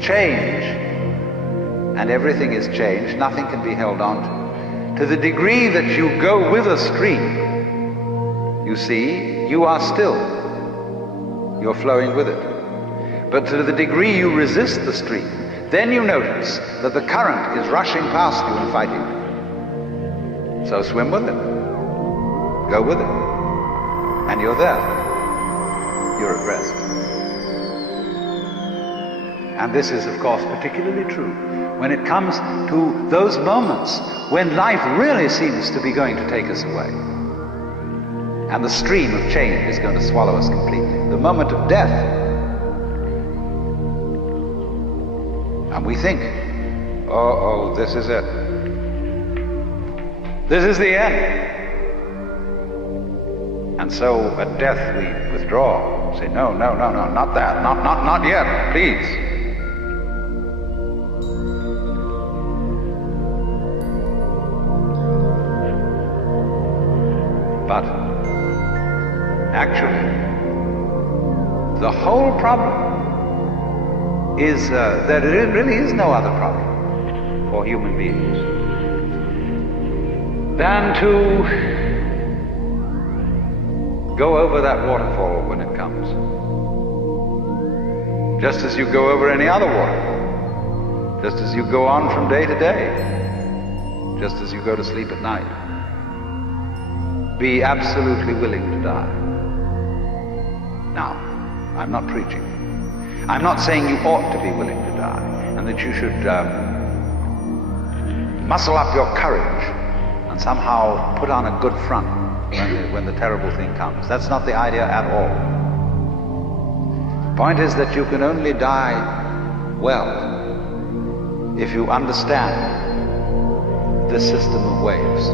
change, and everything is changed, nothing can be held on to the degree that you go with a stream, you see, you are still. You're flowing with it. But to the degree you resist the stream, then you notice that the current is rushing past you and fighting you. So swim with it. Go with it. And you're there. You're at rest. And this is, of course, particularly true when it comes to those moments when life really seems to be going to take us away. And the stream of change is going to swallow us completely. The moment of death. And we think, oh, this is it. This is the end. And so at death we withdraw. Say, no, not that. Not yet, please. But actually, the whole problem is that there really is no other problem for human beings than to go over that waterfall when it comes. Just as you go over any other waterfall. Just as you go on from day to day. Just as you go to sleep at night. Be absolutely willing to die. Now, I'm not preaching. I'm not saying you ought to be willing to die and that you should muscle up your courage and somehow put on a good front when the terrible thing comes. That's not the idea at all. The point is that you can only die well if you understand this system of waves.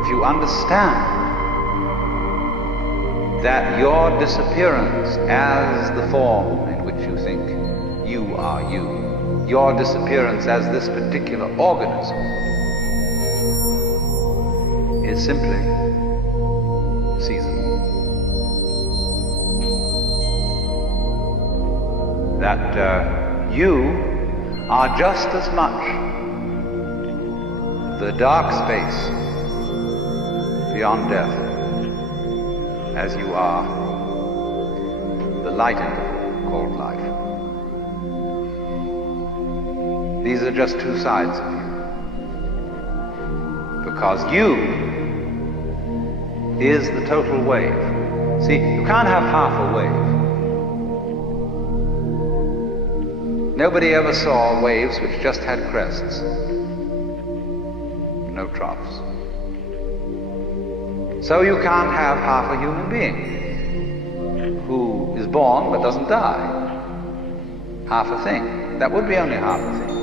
If you understand that your disappearance as the form in which you think you are you, your disappearance as this particular organism, is simply seasonal. That you are just as much the dark space beyond death as you are the light interval called life. These are just two sides of you. Because you is the total wave. See, you can't have half a wave. Nobody ever saw waves which just had crests. No troughs. So you can't have half a human being who is born but doesn't die. Half a thing. That would be only half a thing.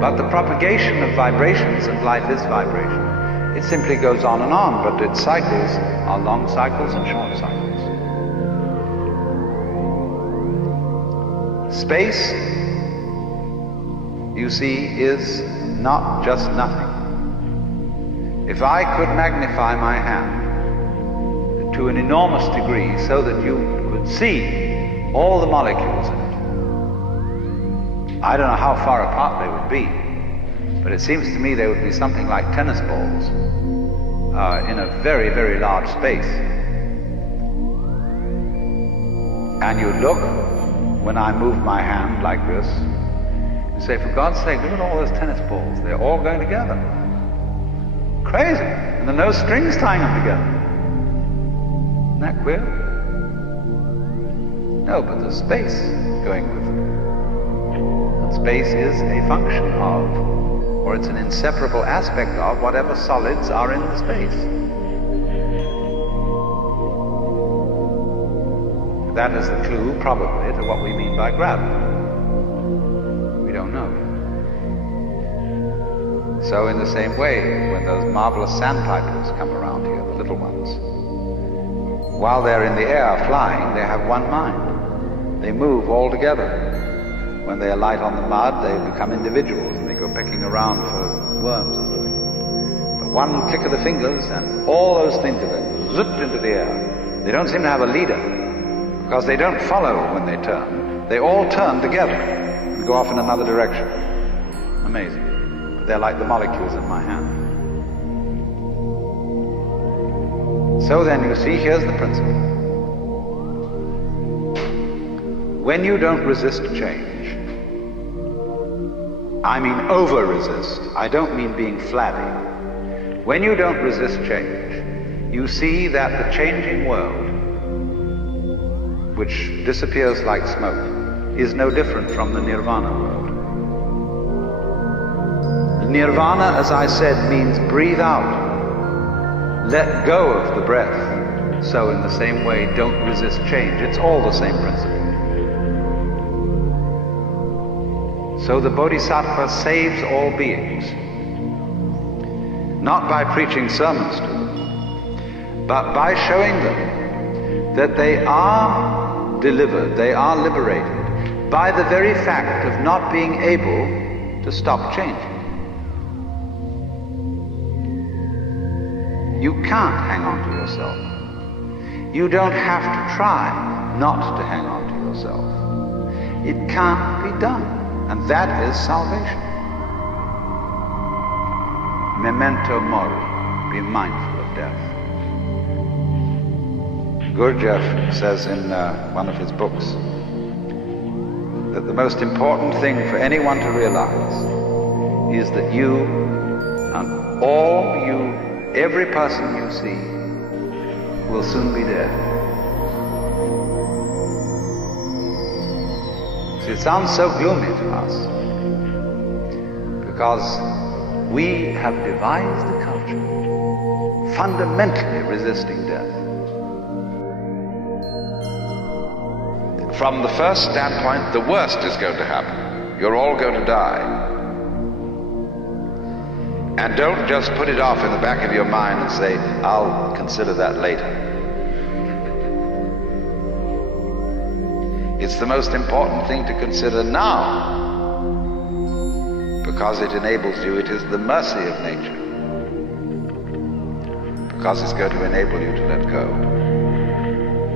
But the propagation of vibrations, and life is vibration, it simply goes on and on, but its cycles are long cycles and short cycles. Space, you see, is not just nothing. If I could magnify my hand to an enormous degree so that you could see all the molecules in it, I don't know how far apart they would be, but it seems to me they would be something like tennis balls in a very, very large space. And you look, when I move my hand like this, and say, for God's sake, look at all those tennis balls. They're all going together. Crazy. And there are no strings tying them together. Isn't that queer? No, but there's space going with them. And space is a function of, or it's an inseparable aspect of, whatever solids are in the space. That is the clue, probably, to what we mean by gravity. We don't know. So in the same way, when those marvelous sandpipers come around here, the little ones, while they're in the air flying, they have one mind. They move all together. When they alight on the mud, they become individuals and they go pecking around for worms or something. But one click of the fingers and all those things are zipped into the air. They don't seem to have a leader, because they don't follow when they turn. They all turn together and go off in another direction. Amazing. They're like the molecules in my hand. So then, you see, here's the principle. When you don't resist change, I mean over-resist, I don't mean being flabby. When you don't resist change, you see that the changing world, which disappears like smoke, is no different from the nirvana world. Nirvana, as I said, means breathe out. Let go of the breath. So in the same way, don't resist change. It's all the same principle. So the Bodhisattva saves all beings, not by preaching sermons to them, but by showing them that they are delivered, they are liberated by the very fact of not being able to stop changing. You can't hang on to yourself. You don't have to try not to hang on to yourself. It can't be done, and that is salvation. Memento mori, be mindful of death. Gurdjieff says in one of his books that the most important thing for anyone to realize is that you and every person you see will soon be dead. See, it sounds so gloomy to us because we have devised a culture fundamentally resisting death. From the first standpoint, the worst is going to happen. You're all going to die. And don't just put it off in the back of your mind and say, I'll consider that later. It's the most important thing to consider now, because it enables you, it is the mercy of nature, because it's going to enable you to let go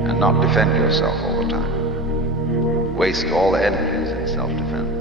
and not defend yourself all the time. Waste all energies in self-defense.